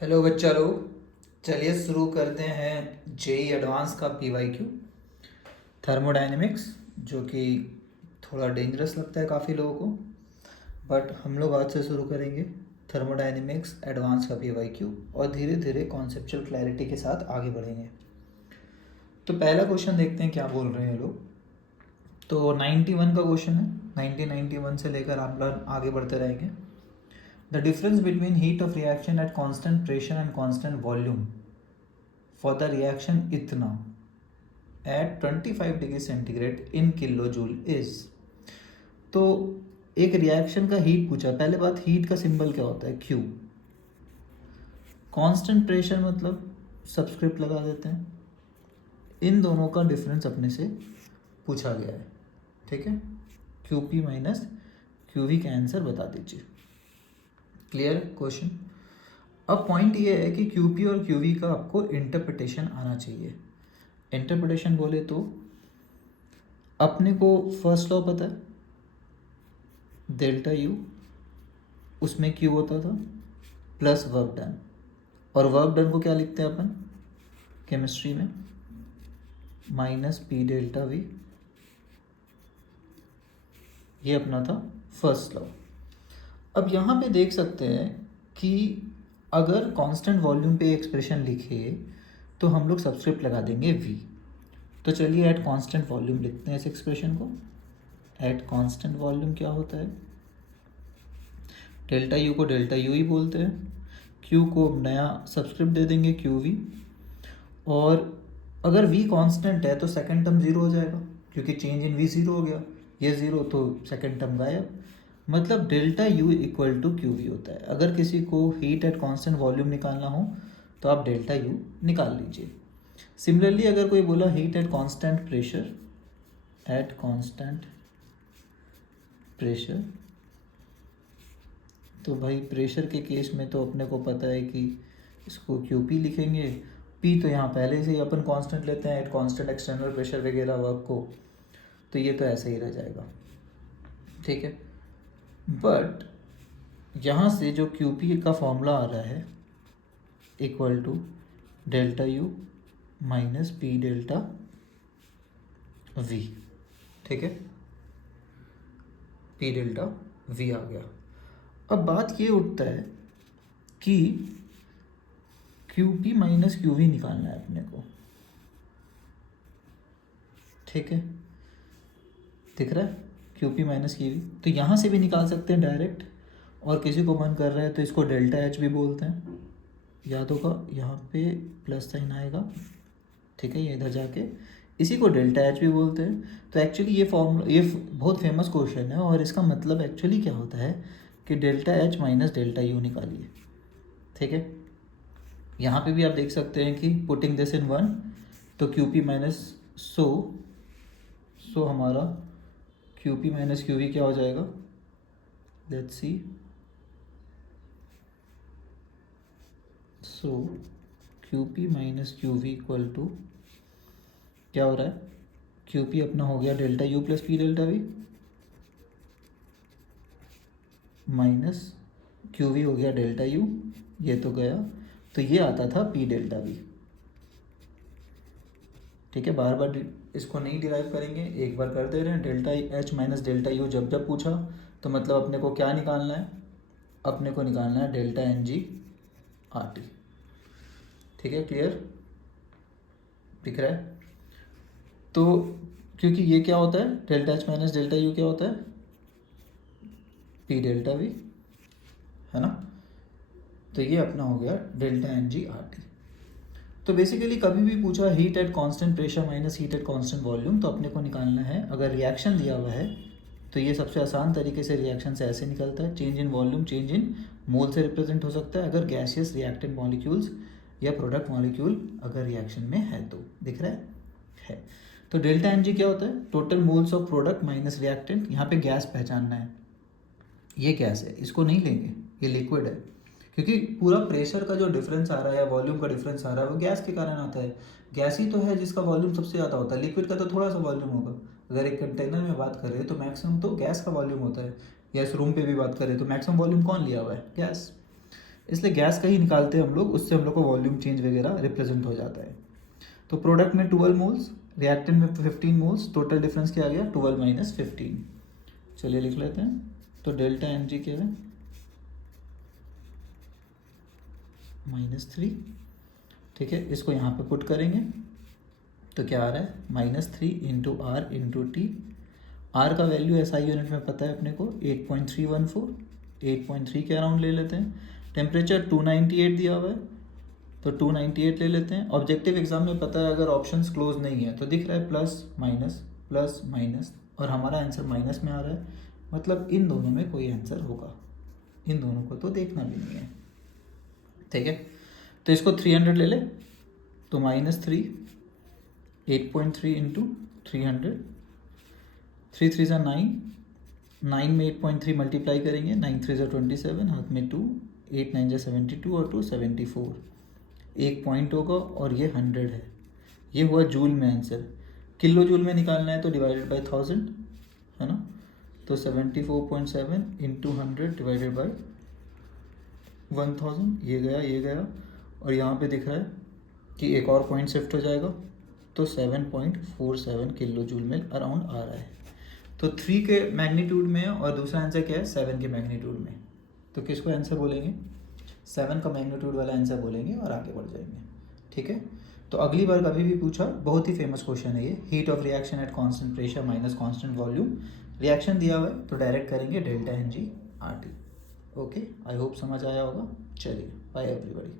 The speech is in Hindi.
हेलो बच्चा लोग, चलिए शुरू करते हैं जेई एडवांस का पीवाईक्यू थर्मोडायनेमिक्स, जो कि थोड़ा डेंजरस लगता है काफ़ी लोगों को। बट हम लोग आज से शुरू करेंगे थर्मोडायनेमिक्स एडवांस का पीवाईक्यू और धीरे धीरे कॉन्सेप्चुअल क्लैरिटी के साथ आगे बढ़ेंगे। तो पहला क्वेश्चन देखते हैं क्या बोल रहे हैं लोग। तो 91 का क्वेश्चन है। 1991 से लेकर आप लोग आगे बढ़ते रहेंगे। The difference between heat of reaction at constant pressure and constant volume for the reaction इतना at 25 degree centigrade in kilo joule is. तो एक रिएक्शन का हीट पूछा। पहले बात, हीट का सिंबल क्या होता है? Q। कांस्टेंट प्रेशर मतलब सबस्क्रिप्ट लगा देते हैं। इन दोनों का डिफरेंस अपने से पूछा गया है, ठीक है। QP माइनस QV का आंसर बता दीजिए। Clear question. अब पॉइंट ये है कि QP और QV का आपको इंटरप्रिटेशन आना चाहिए। इंटरप्रिटेशन बोले तो अपने को फर्स्ट लॉ पता है, डेल्टा यू, उसमें Q होता था प्लस वर्क डन। और वर्क डन को क्या लिखते हैं अपन केमिस्ट्री में? Minus P delta we. ये अपना था फर्स्ट लॉ। अब यहाँ पे देख सकते हैं कि अगर कांस्टेंट वॉल्यूम पे एक्सप्रेशन लिखे तो हम लोग सबस्क्रिप्ट लगा देंगे v। तो चलिए एट कांस्टेंट वॉल्यूम लिखते हैं इस एक्सप्रेशन को। एट कांस्टेंट वॉल्यूम क्या होता है? डेल्टा यू को डेल्टा यू ही बोलते हैं। q को नया सबस्क्रिप्ट दे देंगे qv। और अगर v कांस्टेंट है तो सेकंड टर्म जीरो हो जाएगा, क्योंकि चेंज इन v जीरो हो गया। ये जीरो तो सेकंड टर्म गायब। मतलब delta U equal to Q V होता है। अगर किसी को हीट एट कांस्टेंट वॉल्यूम निकालना हो तो आप डेल्टा यू निकाल लीजिए। सिमिलरली अगर कोई बोला heat at constant pressure, eight constant pressure, तो भाई प्रेशर के केस में तो अपने को पता है कि इसको क्यू पी लिखेंगे। पी तो यहाँ पहले से ही अपन कांस्टेंट लेते हैं एट कांस्टेंट एक्सटर्नल प्रेशर वगैरह वर्क को, तो ये तो ऐसे ही रह जाएगा, ठीक है। बट यहाँ से जो QP का फॉर्मूला आ रहा है equal to delta U minus P delta V, ठीक है। पी डेल्टा वी आ गया। अब बात ये उठता है कि QP माइनस QV निकालना है अपने को, ठीक है। दिख रहा है QP माइनस QV। तो यहाँ से भी निकाल सकते हैं डायरेक्ट, और किसी को मन कर रहा है तो इसको डेल्टा एच भी बोलते हैं। याद होगा यहाँ पे प्लस साइन आएगा, ठीक है। ये इधर जाके इसी को डेल्टा एच भी बोलते हैं। तो एक्चुअली ये फॉर्मूला, ये बहुत फेमस क्वेश्चन है, और इसका मतलब एक्चुअली क्या होता है कि delta H minus delta U निकालिए, ठीक है। यहाँ पे भी आप देख सकते हैं कि पुटिंग दिस इन वन, तो QP माइनस सो हमारा QP माइनस QV क्या हो जाएगा? Let's see. So QP minus QV equal to क्या हो रहा है? QP अपना हो गया delta U plus P delta V, minus QV हो गया डेल्टा यू, ये तो गया। तो ये आता था पी डेल्टा वी, ठीक है। बार बार इसको नहीं डिराइव करेंगे, एक बार कर दे रहे हैं। Delta H minus delta U जब जब पूछा तो मतलब अपने को क्या निकालना है? अपने को निकालना है delta n g R T, ठीक है। क्लियर दिख रहा है? तो क्योंकि ये क्या होता है, delta H minus delta U क्या होता है? पी डेल्टा वी, है ना। तो ये अपना हो गया delta n g R T. तो बेसिकली कभी भी पूछा heat at constant pressure minus heat at constant volume, तो अपने को निकालना है। अगर रिएक्शन दिया हुआ है तो ये सबसे आसान तरीके से रिएक्शन से ऐसे निकलता है। Change in volume change in mole से रिप्रेजेंट हो सकता है, अगर गैसियस रिएक्टेंट मॉलिक्यूल्स या प्रोडक्ट मॉलिक्यूल अगर रिएक्शन में है तो। दिख रहा है? तो डेल्टा एन जी क्या होता है? Total moles of product minus reactant. यहाँ पे गैस पहचानना है, ये गैस है, इसको नहीं लेंगे, ये लिक्विड है। क्योंकि पूरा प्रेशर का जो डिफरेंस आ रहा है या वॉल्यूम का डिफरेंस आ रहा है वो गैस के कारण आता है। गैस ही तो है जिसका वॉल्यूम सबसे ज़्यादा होता है। लिक्विड का तो थोड़ा सा वॉल्यूम होगा। अगर एक कंटेनर में बात करें तो मैक्सिमम तो गैस का वॉल्यूम होता है, या इस रूम पे भी बात करें तो मैक्सिमम वॉल्यूम कौन लिया हुआ है? गैस। इसलिए गैस का ही निकालते हैं हम लोग, उससे हम लोग को वॉल्यूम चेंज वगैरह रिप्रेजेंट हो जाता है। तो प्रोडक्ट में 12 मोल्स, रिएक्टेंट में 15 मोल्स, टोटल डिफरेंस क्या आ गया 12 माइनस 15। चलिए लिख लेते हैं। तो डेल्टा एम जी क्या है -3, ठीक है। इसको यहाँ पे पुट करेंगे तो क्या आ रहा है -3 into R into T. R का वैल्यू एसआई यूनिट में पता है अपने को 8.314, 8.3 के अराउंड ले लेते हैं। टेम्परेचर 298 दिया हुआ है तो 298 ले लेते हैं। ऑब्जेक्टिव एग्जाम में पता है अगर ऑप्शंस क्लोज नहीं है तो दिख रहा है प्लस माइनस और हमारा आंसर माइनस में आ रहा है, मतलब इन दोनों में कोई आंसर होगा, इन दोनों को तो देखना भी नहीं है, ठीक है। तो इसको 300 ले ले तो -3, 8.3 इंटू 300, 3 3 9, 9 में 8.3 मल्टीप्लाई करेंगे, 9 3 27, हाथ में 2, 8 9 72 और 2 74, एक पॉइंट होगा और ये 100 है। ये हुआ जूल में आंसर। किलो जूल में निकालना है तो डिवाइडेड बाय 1000 है ना, तो 74.7 इंटू 100 डिवाइडेड बाय 1000, ये गया और यहाँ पे दिख रहा है कि एक और पॉइंट शिफ्ट हो जाएगा तो 7.47 किलो जूल में अराउंड आ रहा है। तो 3 के मैग्नीट्यूड में और दूसरा आंसर क्या है 7 के मैग्नीट्यूड में, तो किसको आंसर बोलेंगे 7 का मैग्नीट्यूड वाला आंसर बोलेंगे और आगे बढ़ जाएंगे, ठीक है। तो अगली बार कभी भी पूछा, बहुत ही फेमस क्वेश्चन है ये, heat of reaction at constant pressure minus constant volume. Reaction दिया हुआ है तो डायरेक्ट करेंगे delta n g R T. Okay, I hope समझ आया होगा। चलिए बाय एवरीबॉडी।